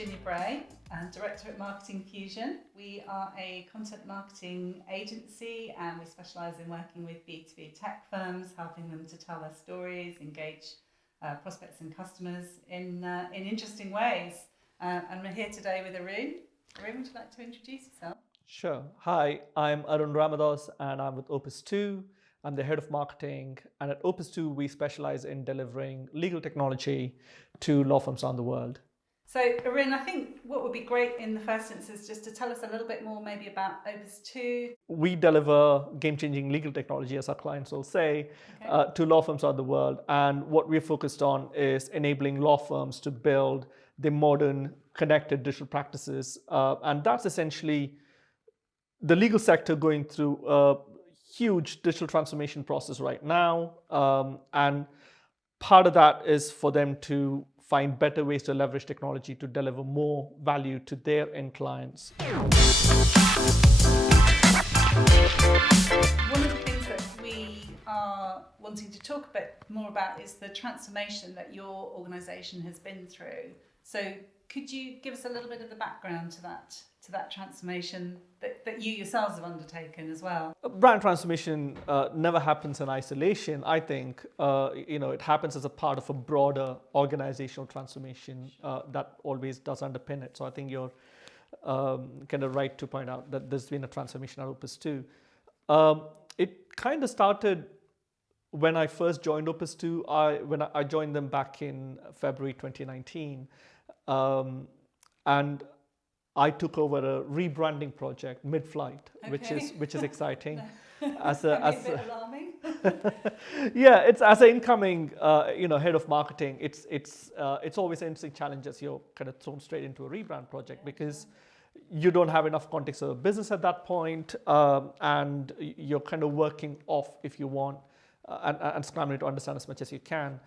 Virginia Bray, I'm Director at Marketing Fusion. We are a content marketing agency and we specialise in working with B2B tech firms, helping them to tell their stories, engage prospects and customers in interesting ways. And we're here today with Arunn. Arunn, would you like to introduce yourself? Sure. Hi, I'm Arunn Ramadoss and I'm with Opus 2. I'm the head of marketing. And at Opus 2, we specialize in delivering legal technology to law firms around the world. So, Arunn, I think what would be great in the first instance is just to tell us a little bit more maybe about Opus 2. We deliver game-changing legal technology, as our clients will say, to law firms around the world. And what we're focused on is enabling law firms to build the modern, connected digital practices. And that's essentially the legal sector going through a huge digital transformation process right now. And part of that is for them to find better ways to leverage technology to deliver more value to their end clients. One of the things that we are wanting to talk a bit more about is the transformation that your organisation has been through. So could you give us a little bit of the background to that transformation that you yourselves have undertaken as well? Brand transformation never happens in isolation. I think it happens as a part of a broader organizational transformation that always does underpin it. So I think you're kind of right to point out that there's been a transformation at Opus 2. It kind of started when I first joined Opus 2. When I joined them back in February 2019, and I took over a rebranding project mid-flight, which is exciting. As a bit alarming. Yeah, it's as an incoming head of marketing. It's always an interesting challenge as you're kind of thrown straight into a rebrand project because you don't have enough context of the business at that point, and you're kind of working off if you want and scrambling to understand as much as you can.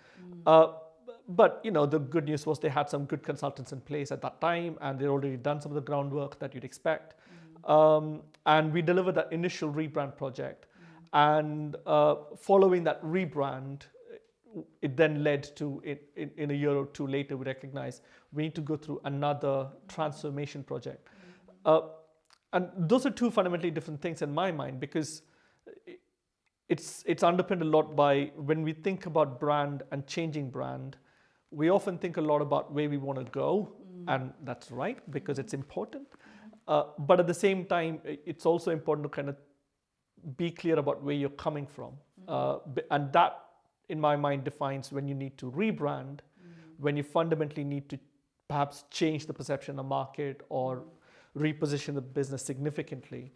But the good news was they had some good consultants in place at that time, and they'd already done some of the groundwork that you'd expect. And we delivered that initial rebrand project, and following that rebrand, it then led to in a year or two later, we recognized we need to go through another transformation project. And those are two fundamentally different things in my mind, because it's underpinned a lot by when we think about brand and changing brand. We often think a lot about where we want to go, and that's right because it's important. But at the same time, it's also important to kind of be clear about where you're coming from. And that, in my mind, defines when you need to rebrand, when you fundamentally need to perhaps change the perception of the market or reposition the business significantly,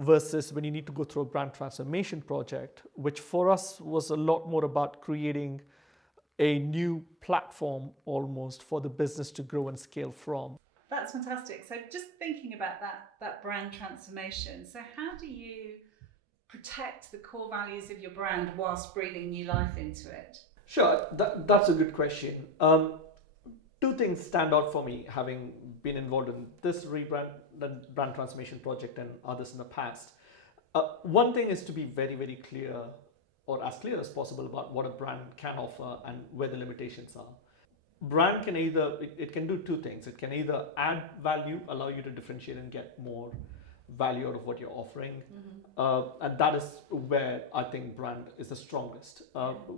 versus when you need to go through a brand transformation project, which for us was a lot more about creating a new platform almost for the business to grow and scale from. That's fantastic. So just thinking about that brand transformation, so how do you protect the core values of your brand whilst breathing new life into it? Sure, that's a good question. Two things stand out for me, having been involved in this brand transformation project and others in the past. One thing is to be very, very clear, or as clear as possible, about what a brand can offer and where the limitations are. Brand can it can do two things. It can either add value, allow you to differentiate and get more value out of what you're offering. And that is where I think brand is the strongest.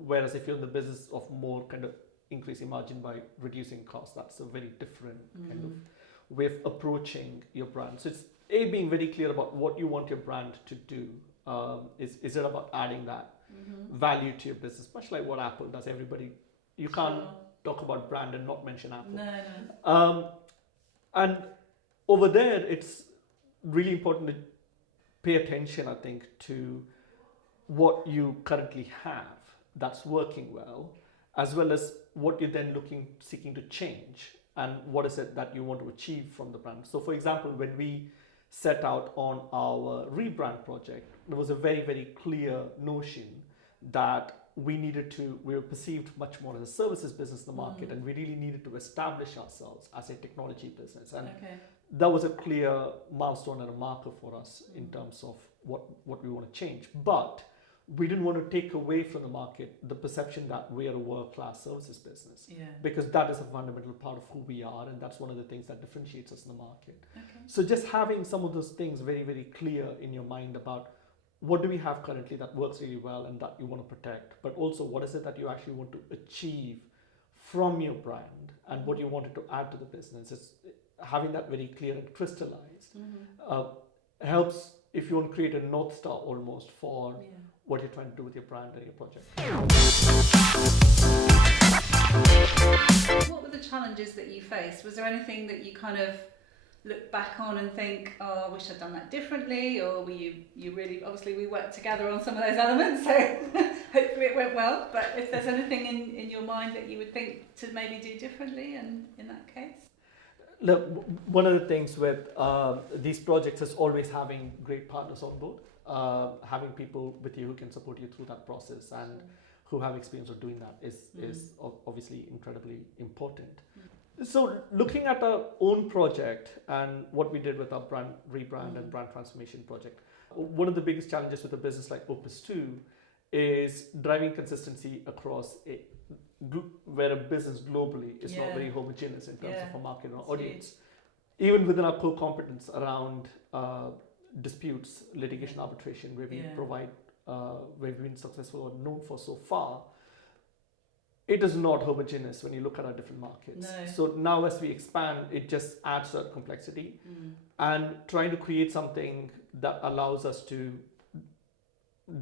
Whereas if you're in the business of more kind of increasing margin by reducing costs, that's a very different kind of way of approaching your brand. So it's being very clear about what you want your brand to do. Is it about adding that value to your business, much like what Apple does? You can't talk about brand and not mention Apple. No. And over there, it's really important to pay attention, I think, to what you currently have that's working well, as well as what you're then seeking to change, and what is it that you want to achieve from the brand. So, for example, when we set out on our rebrand project, there was a very, very clear notion that we were perceived much more as a services business in the market, and we really needed to establish ourselves as a technology business. And that was a clear milestone and a marker for us in terms of what we want to change. But we didn't want to take away from the market the perception that we are a world-class services business, because that is a fundamental part of who we are, and that's one of the things that differentiates us in the market. So just having some of those things very, very clear in your mind about what do we have currently that works really well and that you want to protect, but also what is it that you actually want to achieve from your brand and what you wanted to add to the business. It's having that very clear and crystallized helps if you want to create a North Star almost for what you're trying to do with your brand and your project. What were the challenges that you faced? Was there anything that you kind of look back on and think, oh, I wish I'd done that differently? Or were you really, obviously we worked together on some of those elements, so hopefully it went well. But if there's anything in your mind that you would think to maybe do differently in that case? Look, one of the things with these projects is always having great partners on board. Having people with you who can support you through that process and who have experience of doing that is obviously incredibly important. So looking at our own project and what we did with our brand rebrand and brand transformation project, one of the biggest challenges with a business like Opus 2 is driving consistency across where a business globally is not very homogeneous in terms of a market or audience. Even within our core competence around disputes, litigation, arbitration, where we provide, where we've been successful or known for so far, it is not homogeneous when you look at our different markets. So now as we expand, it just adds to that complexity and trying to create something that allows us to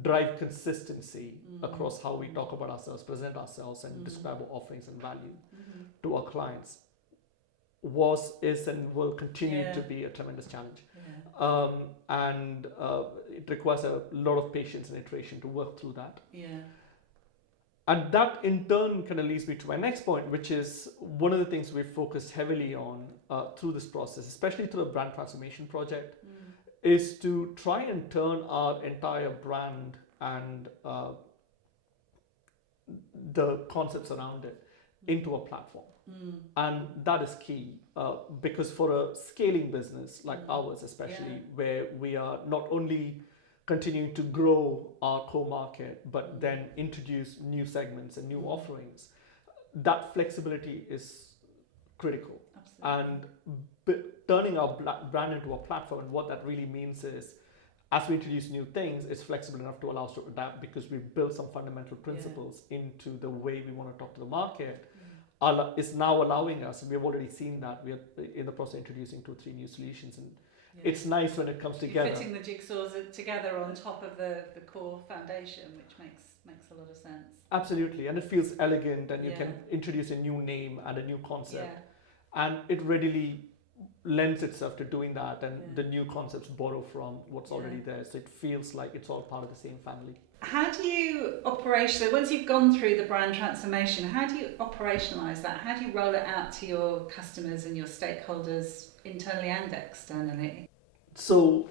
drive consistency across how we talk about ourselves, present ourselves, and describe our offerings and value to our clients is and will continue to be a tremendous challenge. And it requires a lot of patience and iteration to work through that. And that in turn kind of leads me to my next point, which is one of the things we've focused heavily on through this process, especially through the brand transformation project, is to try and turn our entire brand and the concepts around it into a platform. And that is key because for a scaling business like ours, especially where we are not only continuing to grow our core market, but then introduce new segments and new offerings, that flexibility is critical. Absolutely. And turning our brand into a platform, and what that really means is, as we introduce new things, it's flexible enough to allow us to adapt because we've built some fundamental principles into the way we want to talk to the market. Is now allowing us, and we've already seen that, we are in the process of introducing 2-3 new solutions, and it's nice when it comes together. You're fitting the jigsaws together on top of the core foundation, which makes a lot of sense. Absolutely, and it feels elegant, and you can introduce a new name and a new concept, and it readily lends itself to doing that, and the new concepts borrow from what's already there, so it feels like it's all part of the same family. How do you operationalize, once you've gone through the brand transformation, how do you operationalize that? How do you roll it out to your customers and your stakeholders internally and externally? So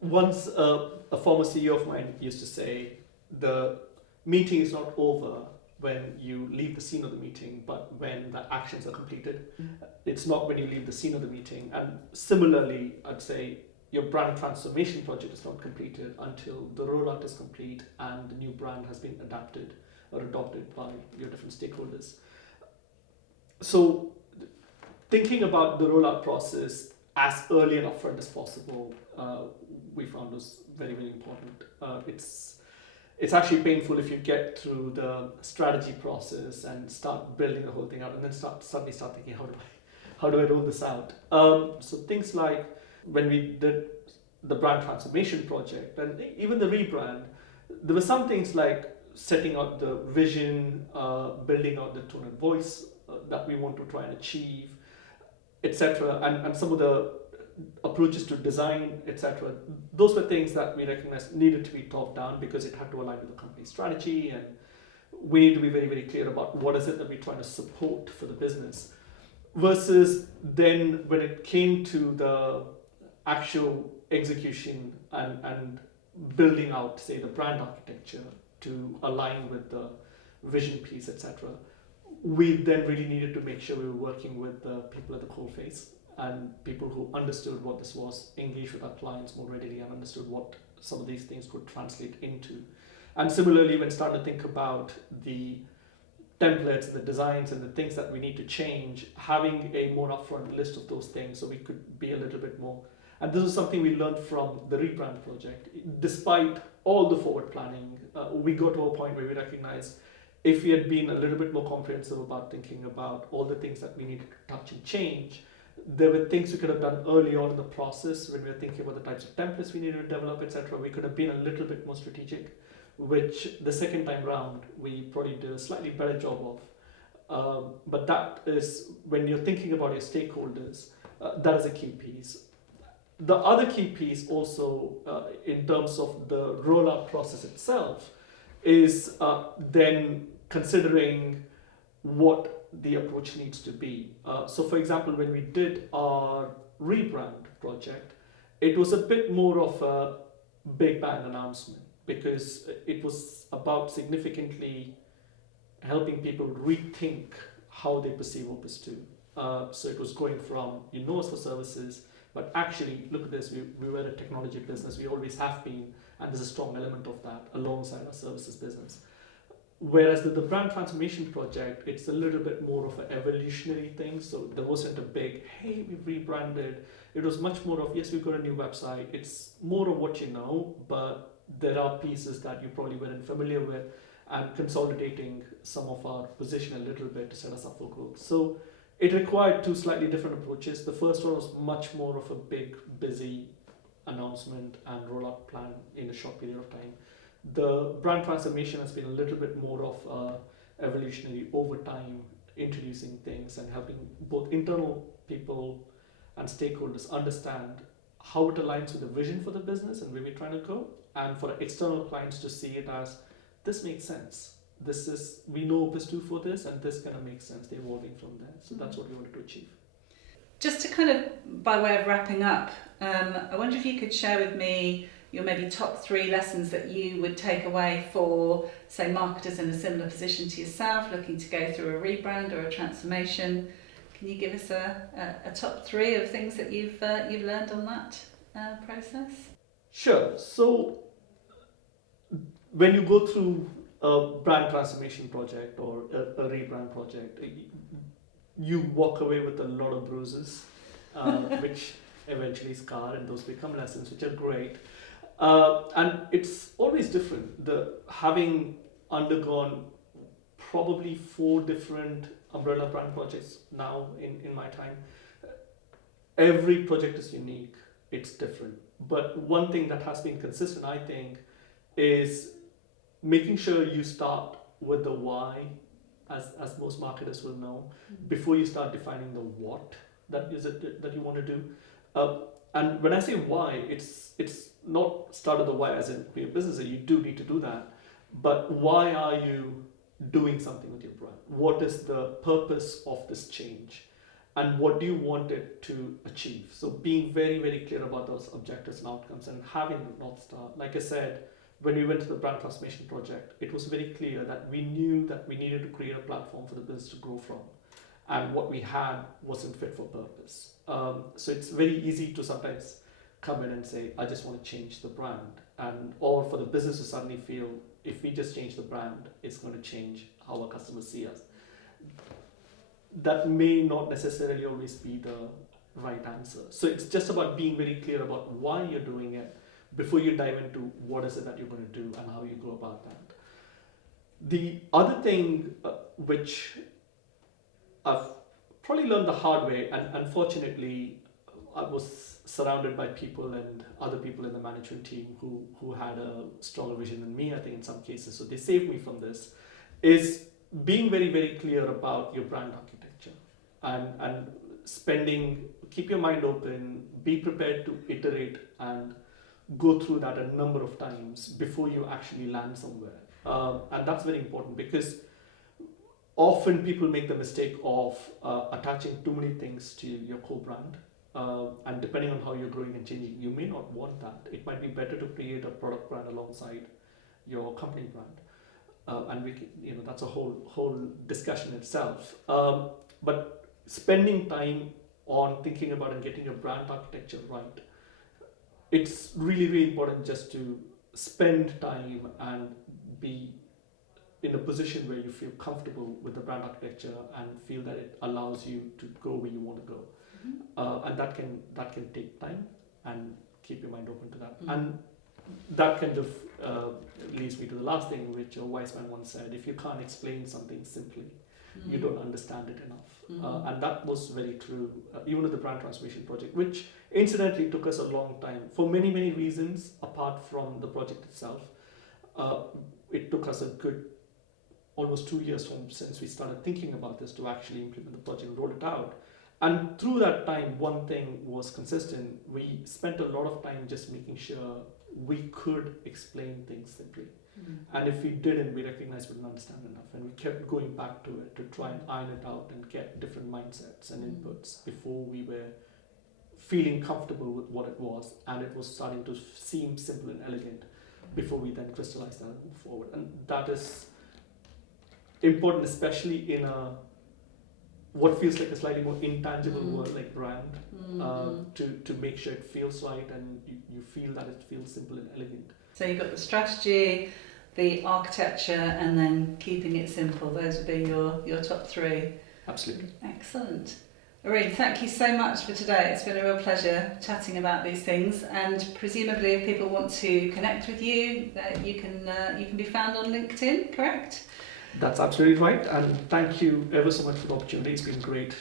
once a former CEO of mine used to say, the meeting is not over when you leave the scene of the meeting, but when the actions are completed. It's not when you leave the scene of the meeting. And similarly, I'd say your brand transformation project is not completed until the rollout is complete and the new brand has been adapted or adopted by your different stakeholders. So thinking about the rollout process as early and upfront as possible, we found was very, very important. It's actually painful if you get through the strategy process and start building the whole thing out and then suddenly start thinking, how do I roll this out? So things like when we did the brand transformation project and even the rebrand, there were some things like setting out the vision, building out the tone and voice that we want to try and achieve, etc. And some of the approaches to design, etc. Those were things that we recognized needed to be top down because it had to align with the company's strategy, and we need to be very, very clear about what is it that we're trying to support for the business. Versus then when it came to the actual execution and building out, say, the brand architecture to align with the vision piece, etc., we then really needed to make sure we were working with the people at the coalface and people who understood what this was, engaged with our clients more readily and understood what some of these things could translate into. And similarly, when starting to think about the templates, the designs, and the things that we need to change, having a more upfront list of those things so we could be a little bit more. And this is something we learned from the rebrand project. Despite all the forward planning, we got to a point where we recognized if we had been a little bit more comprehensive about thinking about all the things that we needed to touch and change, there were things we could have done early on in the process when we were thinking about the types of templates we needed to develop, etc. We could have been a little bit more strategic, which the second time round we probably did a slightly better job of. But that is, when you're thinking about your stakeholders, that is a key piece. The other key piece also, in terms of the rollout process itself, is then considering what the approach needs to be. So for example, when we did our rebrand project, it was a bit more of a big bang announcement because it was about significantly helping people rethink how they perceive Opus 2. So it was going from, you know us for services, but actually, look at this, we were a technology business, we always have been, and there's a strong element of that alongside our services business. Whereas with the brand transformation project, it's a little bit more of an evolutionary thing. So there wasn't a big, hey, we've rebranded. It was much more of, yes, we've got a new website. It's more of what you know, but there are pieces that you probably weren't familiar with, and consolidating some of our position a little bit to set us up for growth. So it required two slightly different approaches. The first one was much more of a big, busy announcement and rollout plan in a short period of time. The brand transformation has been a little bit more of evolutionary over time, introducing things and helping both internal people and stakeholders understand how it aligns with the vision for the business and where we're trying to go, and for external clients to see it as, this makes sense. This is, we know Opus 2 for this, and this kind of makes sense. They're evolving from there. So that's what we wanted to achieve. Just to kind of, by way of wrapping up, I wonder if you could share with me your maybe top 3 lessons that you would take away for, say, marketers in a similar position to yourself, looking to go through a rebrand or a transformation. Can you give us a top 3 of things that you've learned on that process? Sure. So when you go through a brand transformation project or a rebrand project, you walk away with a lot of bruises, which eventually scar, and those become lessons, which are great. And it's always different. Having undergone probably 4 different umbrella brand projects now in my time, every project is unique. It's different. But one thing that has been consistent, I think, is making sure you start with the why, as most marketers will know, before you start defining the what that you want to do. And when I say why, it's not start at the why as in your business. You do need to do that, but why are you doing something with your brand? What is the purpose of this change, and what do you want it to achieve? So being very, very clear about those objectives and outcomes, and having the North Star. Like I said, when we went to the brand transformation project, it was very clear that we knew that we needed to create a platform for the business to grow from, and what we had wasn't fit for purpose. So it's very easy to sometimes come in and say, I just want to change the brand, or for the business to suddenly feel, if we just change the brand, it's going to change how our customers see us. That may not necessarily always be the right answer. So it's just about being very clear about why you're doing it before you dive into what is it that you're going to do and how you go about that. The other thing which I've probably learned the hard way, and unfortunately I was surrounded by people and other people in the management team who had a stronger vision than me, I think, in some cases, so they saved me from this, is being very, very clear about your brand architecture and keep your mind open, be prepared to iterate and go through that a number of times before you actually land somewhere. And that's very important, because often people make the mistake of attaching too many things to your core brand. And depending on how you're growing and changing, you may not want that. It might be better to create a product brand alongside your company brand. And that's a whole discussion itself. But spending time on thinking about and getting your brand architecture right, it's really, really important just to spend time and in a position where you feel comfortable with the brand architecture and feel that it allows you to go where you want to go. And that can take time, and keep your mind open to that. And that kind of leads me to the last thing, which a wise man once said: if you can't explain something simply, you don't understand it enough. And that was very true, even with the brand transformation project, which incidentally took us a long time for many, many reasons apart from the project itself. It took us a good almost 2 years since we started thinking about this to actually implement the project and roll it out. And through that time, one thing was consistent. We spent a lot of time just making sure we could explain things simply. And if we didn't, we recognized we didn't understand enough. And we kept going back to it to try and iron it out and get different mindsets and inputs before we were feeling comfortable with what it was. And it was starting to seem simple and elegant before we then crystallized that and move forward. And that is important, especially in what feels like a slightly more intangible word like brand, to make sure it feels right and you feel that it feels simple and elegant. So you've got the strategy, the architecture, and then keeping it simple. Those would be your top three. Absolutely. Excellent. Arunn, thank you so much for today. It's been a real pleasure chatting about these things, and presumably if people want to connect with you, you can be found on LinkedIn, correct? That's absolutely right, and thank you ever so much for the opportunity. It's been great.